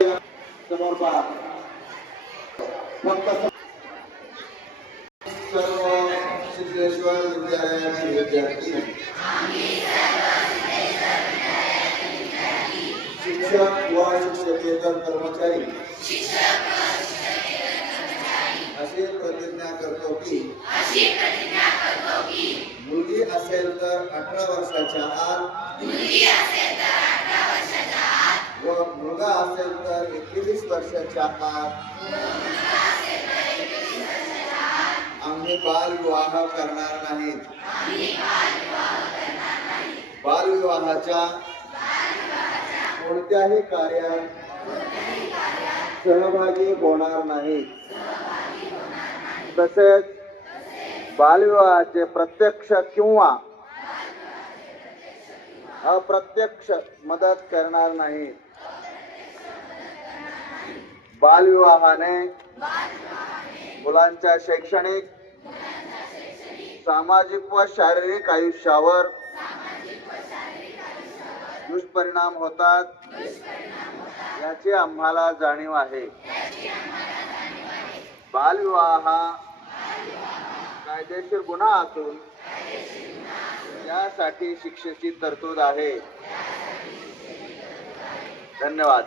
समोर पहा. फक्त सर्व सिद्धेश्वर विद्यालयाचे विद्यार्थी, शिक्षक व शिक्षकेतर कर्मचारी अशी प्रतिज्ञा करतो की मुलगी असेल तर 18 वर्षाच्या आत व मुलगा असेल तर 21 वर्षाच्या आत आम्ही बालविवाह करणार नाहीत. बालविवाहाच्या कोणत्याही कार्यात सहभागी होणार नाही. तसेच बालविवाहाचे प्रत्यक्ष किंवा अप्रत्यक्ष मदत करणार नाही. बालविवाहाने मुलांच्या शैक्षणिक, सामाजिक व शारीरिक आयुष्यावर दुष्परिणाम होतात याची आम्हाला जाणीव आहे. बालविवाह हा कायदेशीर गुन्हा असून यासाठी शिक्षेची तरतूद आहे. धन्यवाद.